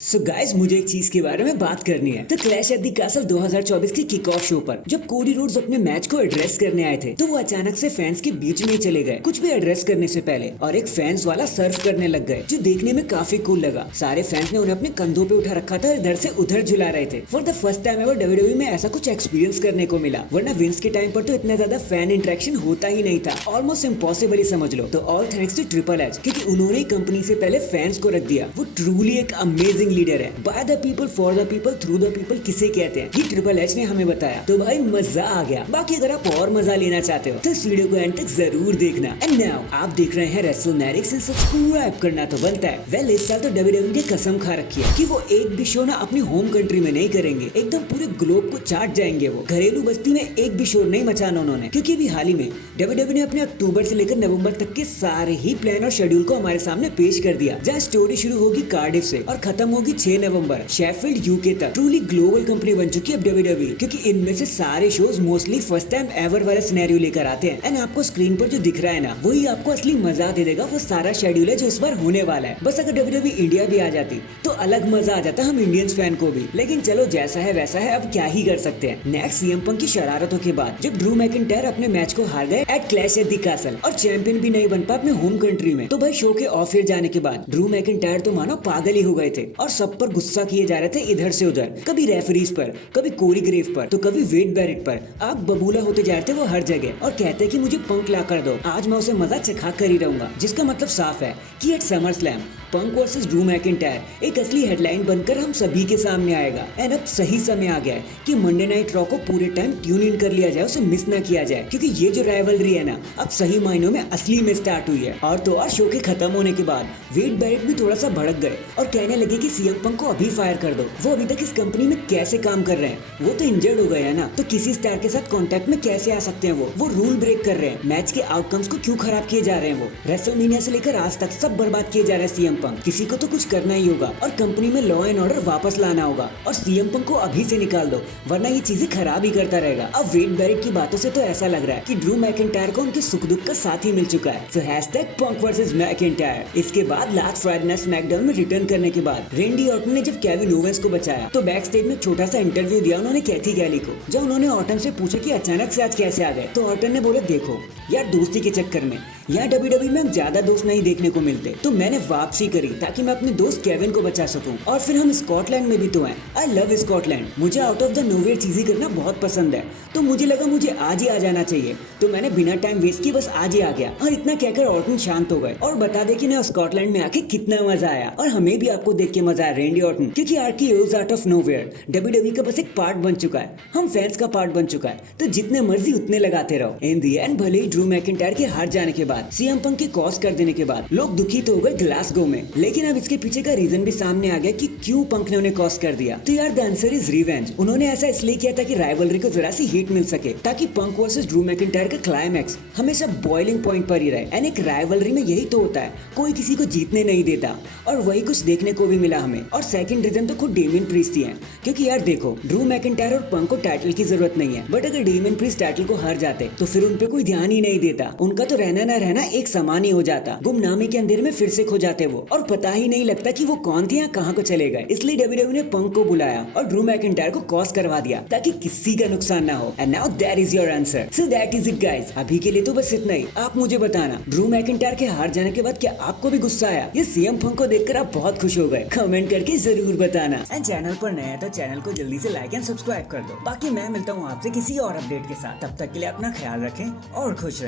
So guys मुझे एक चीज के बारे में बात करनी है। तो क्लैश एट द कैसल 2024 के किक ऑफ शो पर जब कोडी रोड्स अपने मैच को एड्रेस करने आए थे तो वो अचानक से फैंस के बीच में ही चले गए कुछ भी एड्रेस करने से पहले, और एक फैंस वाला सर्व करने लग गए जो देखने में काफी कूल लगा। सारे फैंस ने उन्हें अपने कंधों पे उठा रखा था और इधर से उधर झुला रहे थे। For the first time ever WWE में ऐसा कुछ एक्सपीरियंस करने को मिला, वरना विंस के टाइम पर तो इतना ज्यादा फैन इंटरेक्शन होता ही नहीं था, ऑलमोस्ट इम्पॉसिबल ही समझ लो। तो all thanks to triple H, क्योंकि उन्होंने कंपनी से पहले फैंस को रख दिया। वो ट्रूली एक अमेजिंग लीडर है। By the people for the people through the people किसे कहते हैं, ये ट्रिपल एच ने हमें बताया। तो भाई मजा आ गया। बाकी अगर आप और मजा लेना चाहते हो तो इस वीडियो को एंड तक जरूर देखना। एंड नाउ आप देख रहे हैं रेसलमैनिक्स, सब्सक्राइब करना तो बनता है। वेल इस साल तो डब्ल्यूडब्ल्यूई ने कसम खा रखी है कि वो एक भी शो ना अपनी होम कंट्री में नहीं करेंगे, एकदम पूरे ग्लोब को चाट जाएंगे। वो घरेलू बस्ती में एक भी शो नहीं मचाना उन्होंने, क्योंकि अभी हाल ही में डब्ल्यूडब्ल्यूई ने अपने अक्टूबर से लेकर नवंबर तक के सारे ही प्लान और शेड्यूल को हमारे सामने पेश कर दिया, जहाँ स्टोरी शुरू होगी कार्डिफ से और खत्म होगी 6 नवंबर शेफील्ड यूके तक। ट्रूली ग्लोबल कंपनी बन चुकी है डब्ल्यूडब्ल्यूई, क्योंकि इनमें से सारे shows mostly first time ever वाला सिनेरियो लेकर आते हैं। एंड आपको स्क्रीन पर जो दिख रहा है ना, वही आपको असली मजा दे देगा। वो सारा शेड्यूल है जो इस बार होने वाला है। बस अगर डब्ल्यूडब्ल्यूई इंडिया भी आ जाती तो अलग मजा आ जाता हम इंडियंस फैन को भी। लेकिन चलो जैसा है वैसा है, अब क्या ही कर सकते हैं। नेक्स्ट सीएम पंक की शरारतों के बाद जब ड्रू मैकिंटायर अपने मैच को हार गए at clash at the castle और चैंपियन भी नहीं बन पाए अपने होम कंट्री में, तो भाई शो के ऑफ एयर जाने के बाद ड्रू मैकिंटायर तो मानो पागल ही हो गए थे और सब पर गुस्सा किए जा रहे थे इधर से उधर, कभी रेफरीज पर, कभी कोरी ग्रेव पर, तो कभी वेड बैरेट पर। आग बबूला होते जा रहे थे वो हर जगह और कहते कि मुझे पंक ला कर दो, आज मैं उसे मजा चखा कर ही रहूंगा। जिसका मतलब साफ है कि at summer slam Punk versus Drew McIntyre एक असली हेडलाइन बनकर हम सभी के सामने आएगा। एंड अब सही समय आ गया है कि मंडे नाइट रॉ को पूरे टाइम ट्यून इन कर लिया जाए, उसे मिस ना किया जाए, क्योंकि ये जो राइवलरी है ना, अब सही मायनों में असली में स्टार्ट हुई है। और तो और शो के खत्म होने के बाद वेड बैरेट भी थोड़ा सा भड़क गए और कहने लगे कि सीएम पंक को अभी फायर कर दो। वो अभी तक इस कंपनी में कैसे काम कर रहे हैं, वो तो इंजर्ड हो गए हैं ना, तो किसी स्टार के साथ कांटेक्ट में कैसे आ सकते हैं। वो रूल ब्रेक कर रहे हैं। मैच के आउटकम्स को क्यों खराब किए जा रहे हैं। वो रेसलमेनिया से लेकर आज तक सब बर्बाद किए जा रहे हैं सीएम पंक। किसी को तो कुछ करना ही होगा और कंपनी में लॉ एंड ऑर्डर वापस लाना होगा और सीएम पंक को अभी से निकाल दो, वरना ये चीजें खराब ही करता रहेगा। अब वेड बैरेट की बातों से तो ऐसा लग रहा है कि ड्रू मैकिंटायर को उनके सुख दुख का साथी मिल चुका है। सो हैशटैग पंक वर्सेस मैकिंटायर। इसके बाद लास्ट फ्राइडे नाइट स्मैकडाउन में रिटर्न करने के बाद रेंडी ऑर्टन ने जब केविन ओवेंस को बचाया तो बैक स्टेज में छोटा सा इंटरव्यू दिया उन्होंने कैथी गैली को। जब उन्होंने ऑर्टन से पूछा कि अचानक से आज कैसे आ गए, तो ऑर्टन ने बोला देखो यार, दोस्ती के चक्कर में यहाँ डब्ल्यूडब्ल्यूई में हम ज्यादा दोस्त नहीं देखने को मिलते, तो मैंने वापसी करी ताकि मैं अपने दोस्त केविन को बचा सकूं। और फिर हम स्कॉटलैंड में भी तो हैं। I love Scotland. मुझे आउट ऑफ द नोवेयर चीजें करना बहुत पसंद है, तो मुझे लगा मुझे आज ही आ जाना चाहिए। तो मैंने बिना टाइम वेस्ट किए बस आज ही आ गया। और इतना कहकर ऑर्टन शांत हो गए और बता दे कि ना स्कॉटलैंड में आके कितना मजा आया। और हमें भी आपको देख के मजा आया रेंडी ऑर्टन, क्योंकि RKO is out of nowhere WWE का बस एक पार्ट बन चुका है, हम फैंस का पार्ट बन चुका है। तो जितने मर्जी उतने लगाते रहो। इन दी एंड भले ही ड्रू मैकिंटायर के हार जाने के बाद, सीएम पंक के कॉस कर देने के बाद लोग दुखी तो हो गए ग्लासगो में, लेकिन अब इसके पीछे का रीजन भी सामने आ गया कि क्यों पंक ने उन्हें कॉस कर दिया। तो यार द आंसर इज रिवेंज। उन्होंने ऐसा इसलिए किया था कि राइवलरी को जरा सी हिट मिल सके, ताकि पंक वर्सेस ड्रू मैकिंटायर का क्लाइमैक्स हमेशा बॉइलिंग पॉइंट पर ही रहे। एंड एक राइवलरी में यही तो होता है, कोई किसी को जीतने नहीं देता, और वही कुछ देखने को भी मिला हमें। और सेकंड रीजन तो खुद डेमियन प्रीस्ट ही है, क्योंकि यार देखो ड्रू मैकिंटायर और पंक को टाइटल की जरूरत नहीं है, बट अगर डेमियन प्रीस्ट टाइटल को हार जाते तो फिर उनपे कोई ध्यान ही नहीं देता। उनका तो रहना ना रहना एक समान ही हो जाता, गुमनामी के अंधेरे में फिर से खो जाते वो, और पता ही नहीं लगता कि वो कौन थे या कहाँ को चले गए। इसलिए डब्ल्यूडब्ल्यूई ने पंक को बुलाया और ड्रू मैकिंटायर को कॉस करवा दिया ताकि किसी का नुकसान ना हो। And now that is your answer. So that is it guys. अभी के लिए तो बस इतना ही। आप मुझे बताना ड्रू मैकिंटायर के हार जाने के बाद क्या आपको भी गुस्सा आया, ये सीएम पंक को देखकर आप बहुत खुश हो गए? कमेंट करके जरूर बताना। एंड चैनल पर नया है तो चैनल को जल्दी से लाइक एंड सब्सक्राइब कर दो। बाकी मैं मिलता हूँ आपसे किसी और अपडेट के साथ। तब तक के लिए अपना ख्याल रखें और खुश रहें।